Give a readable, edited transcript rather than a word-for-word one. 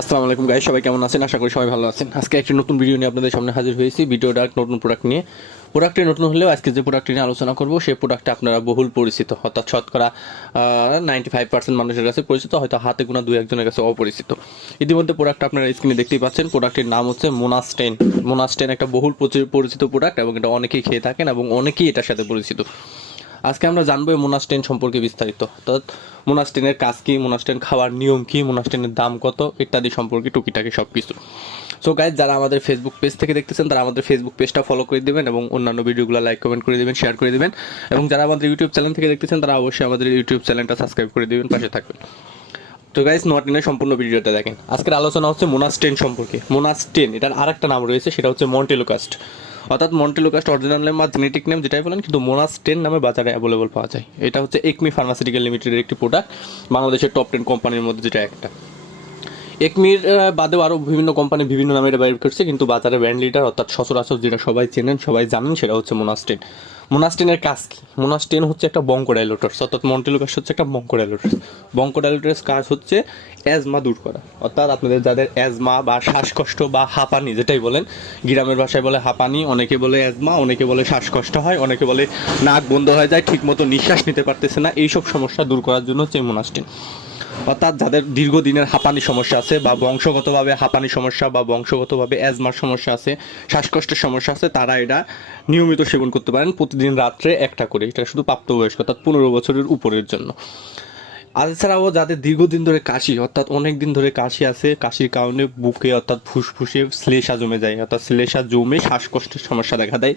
আসসালামু আলাইকুম গাইস, সবাই কেমন আছেন? আশা করি সবাই ভালো আছেন। আজকে একটি নতুন ভিডিও নিয়ে আপনাদের সামনে হাজির হয়েছি। ভিডিওটা নতুন প্রোডাক্ট নিয়ে। প্রোডাক্টটি নতুন হলেও আজকে যে প্রোডাক্টটি নিয়ে আলোচনা করব সেই প্রোডাক্টটা আপনারা বহুল পরিচিত, অর্থাৎ শতকরা 95% মানুষের কাছে পরিচিত, হয়তো হাতে গোনা দুই একজনের কাছে অপরিচিত। ইতিমধ্যে প্রোডাক্ট আপনারা স্ক্রিনে দেখতেই পাচ্ছেন। প্রোডাক্টের নাম হচ্ছে মোনাস্টেন। মোনাস্টেন একটা বহুল পরিচিত প্রোডাক্ট এবং এটা অনেকেই খেয়ে থাকেন এবং অনেকেই এটার সাথে পরিচিত। আজকে আমরা জানবো এই মোনাস্টেন সম্পর্কে বিস্তারিত, অর্থাৎ মোনাস্টেনের কাজ কী, মোনাস্টেন খাওয়ার নিয়ম কী, মোনাস্টেনের দাম কত ইত্যাদি সম্পর্কে টুকিটাকি সব কিছু। সো গাইজ, যারা আমাদের ফেসবুক পেজ থেকে দেখতেছেন তারা আমাদের ফেসবুক পেজটা ফলো করে দেবেন এবং অন্যান্য ভিডিওগুলো লাইক কমেন্ট করে দেবেন, শেয়ার করে দেবেন। এবং যারা আমাদের ইউটিউব চ্যানেল থেকে দেখতেছেন তারা অবশ্যই আমাদের ইউটিউব চ্যানেলটা সাবস্ক্রাইব করে দেবেন, পাশে থাকবেন। তো গাইজ, নোয়াটিনের সম্পূর্ণ ভিডিওটা দেখেন। আজকের আলোচনা হচ্ছে মোনাস্টেন সম্পর্কে। মোনাস্টেন এটার আরেকটা নাম রয়েছে, সেটা হচ্ছে মন্টেলোকাস্ট, অর্থাৎ মন্টেলোকাস্ট অরিজিনাল নেম বা জেনেটিক নেম যেটাই বলেন, কিন্তু মোনাস্টেন নামে বাজারে অ্যাভেলেবল পাওয়া যায়। এটা হচ্ছে একমি ফার্মাসিউটিক্যাল লিমিটেডের একটি প্রোডাক্ট, বাংলাদেশের টপ 10 কোম্পানির মধ্যে যেটা একটা। একমির বাদেও আরও বিভিন্ন কোম্পানি বিভিন্ন নামে এটা বাইর করছে, কিন্তু বাজারে ব্র্যান্ড লিডার অর্থাৎ সচরাচর যেটা সবাই চেনেন, সবাই জানেন, সেটা হচ্ছে মোনাস্টেন। মোনাস্টেনের কাজ কি? মোনাস্টেন হচ্ছে একটা বঙ্কোডাইলেটরস, অর্থাৎ মন্টেলোকাস্ট হচ্ছে একটা বঙ্কোডাইলেটরস। বঙ্কোডাইলেটরস কাজ হচ্ছে অ্যাজমা দূর করা, অর্থাৎ আপনাদের যাদের অ্যাজমা বা শ্বাসকষ্ট বা হাঁপানি যেটাই বলেন, গ্রামের ভাষায় বলে হাঁপানি, অনেকে বলে অ্যাজমা, অনেকে বলে শ্বাসকষ্ট হয়, অনেকে বলে নাক বন্ধ হয়ে যায়, ঠিকমতো নিঃশ্বাস নিতে পারতেছে না, এইসব সমস্যা দূর করার জন্য হচ্ছে মোনাস্টেন। অর্থাৎ যাদের দীর্ঘদিনের হাঁপানি সমস্যা আছে বা বংশগতভাবে হাঁপানি সমস্যা বা বংশগতভাবে অ্যাজমার সমস্যা আছে, শ্বাসকষ্টের সমস্যা আছে, তারা এটা নিয়মিত সেবন করতে পারেন প্রতিদিন রাত্রে একটা করে। এটা শুধু প্রাপ্তবয়স্ক অর্থাৎ 15 বছরের উপরের জন্য। আর এছাড়াও যাদের দীর্ঘদিন ধরে কাশি, অর্থাৎ অনেক দিন ধরে কাশি আছে, কাশির কারণে বুকে অর্থাৎ ফুসফুসে শ্লেষা জমে যায়, অর্থাৎ শ্লেষা জমে শ্বাসকষ্টের সমস্যা দেখা দেয়,